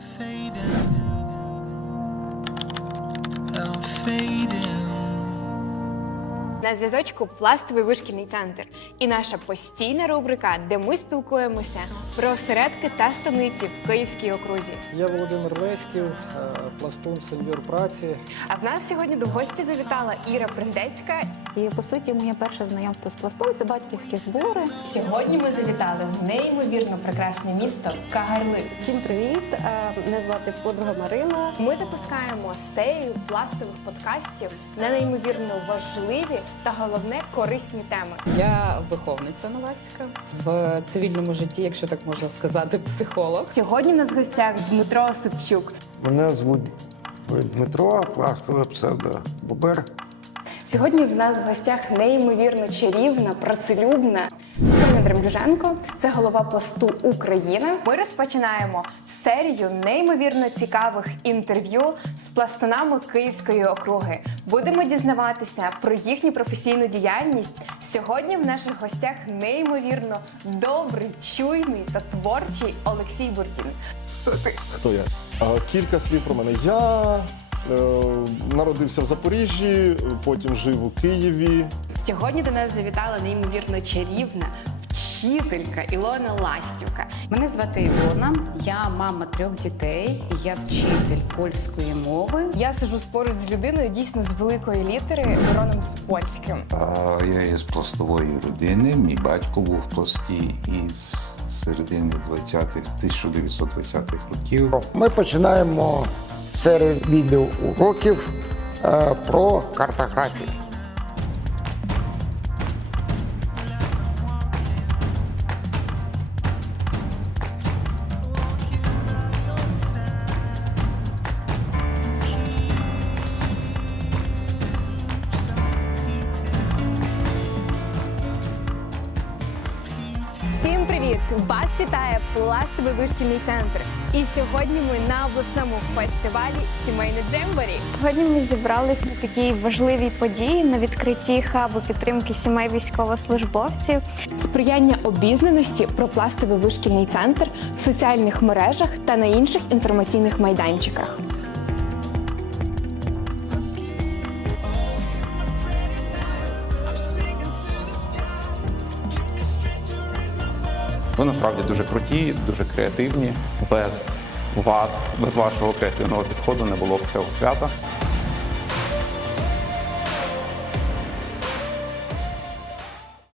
faith. На зв'язочку пластовий вишкільний центр і наша постійна рубрика, де ми спілкуємося про осередки та станиці в Київській окрузі. Я Володимир Леськів, е, пластун сеньор праці. А в нас сьогодні до гості завітала Іра Приндецька. І по суті, моє перше знайомство з пластом це батьківські збори. Сьогодні ми завітали в неймовірно прекрасне місто Кагарлик. Всім привіт! Е, Мене звати подруга Марина. Ми запускаємо серію пластових подкастів на неймовірно важливі та головне корисні теми. Я виховниця новацька в цивільному житті, якщо так можна сказати, психолог. Сьогодні в нас в гостях Дмитро Осипчук. Мене звуть Дмитро, пластове псевдо Бобер. Сьогодні в нас в гостях неймовірно чарівна, працелюбна Соня Дремлюженко. Це голова пласту України. Ми розпочинаємо серію неймовірно цікавих інтерв'ю з пластунами Київської округи. Будемо дізнаватися про їхню професійну діяльність. Сьогодні в наших гостях неймовірно добрий, чуйний та творчий Олексій Буркін. Хто я? Кілька слів про мене. Я е, народився в Запоріжжі, потім жив у Києві. Сьогодні до нас завітала неймовірно чарівна вчителька Ілона Ластівка. Мене звати Ілона, я мама трьох дітей, я вчитель польської мови. Я сижу поруч з людиною дійсно з великої літери Мироном з польським. А, Я із пластової родини. Мій батько був в пласті із середини 20-х, 1920-х років. Ми починаємо серію відеоуроків е, про картографію. Привіт! Вас вітає пластовий вишкільний центр. І сьогодні ми на обласному фестивалі Сімейне Джемборі. Сьогодні ми зібрались на такій важливій події на відкритті хабу підтримки сімей військовослужбовців. Сприяння обізнаності про пластовий вишкільний центр в соціальних мережах та на інших інформаційних майданчиках. Ви насправді дуже круті, дуже креативні. Без вас, без вашого креативного підходу не було б цього свята.